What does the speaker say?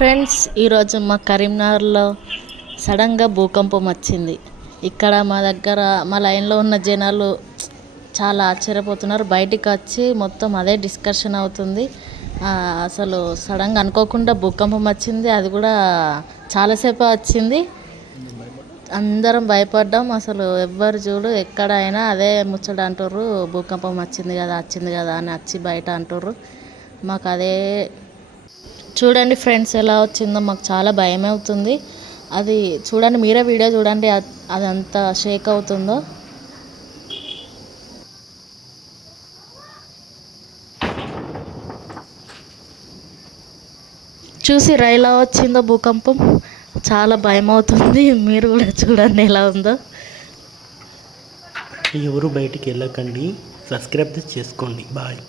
Friends ఈరోజు మా కరీంనగర్లో సడన్గా భూకంపం వచ్చింది. ఇక్కడ మా దగ్గర మా లైన్లో ఉన్న జనాలు చాలా ఆశ్చర్యపోతున్నారు. బయటికి వచ్చి మొత్తం అదే డిస్కషన్ అవుతుంది. అసలు సడన్గా అనుకోకుండా భూకంపం వచ్చింది. అది కూడా చాలాసేపు వచ్చింది. అందరం భయపడ్డాం. అసలు ఎవ్వరు చూడు ఎక్కడైనా అదే ముచ్చట అంటారు భూకంపం వచ్చింది కదా వచ్చింది కదా అని వచ్చి బయట అంటారు మాకు అదే చూడండి ఫ్రెండ్స్ ఎలా వచ్చిందో మాకు చాలా భయం అవుతుంది. అది చూడండి మీరే వీడియో చూడండి అది అంత షేక్ అవుతుందో. చూసి రైలా వచ్చిందో భూకంపం. చాలా భయం అవుతుంది. మీరు కూడా చూడండి ఎలా ఉందో. ఎవరు బయటికి వెళ్ళకండి. సబ్స్క్రైబ్ చేసుకోండి. బాయ్.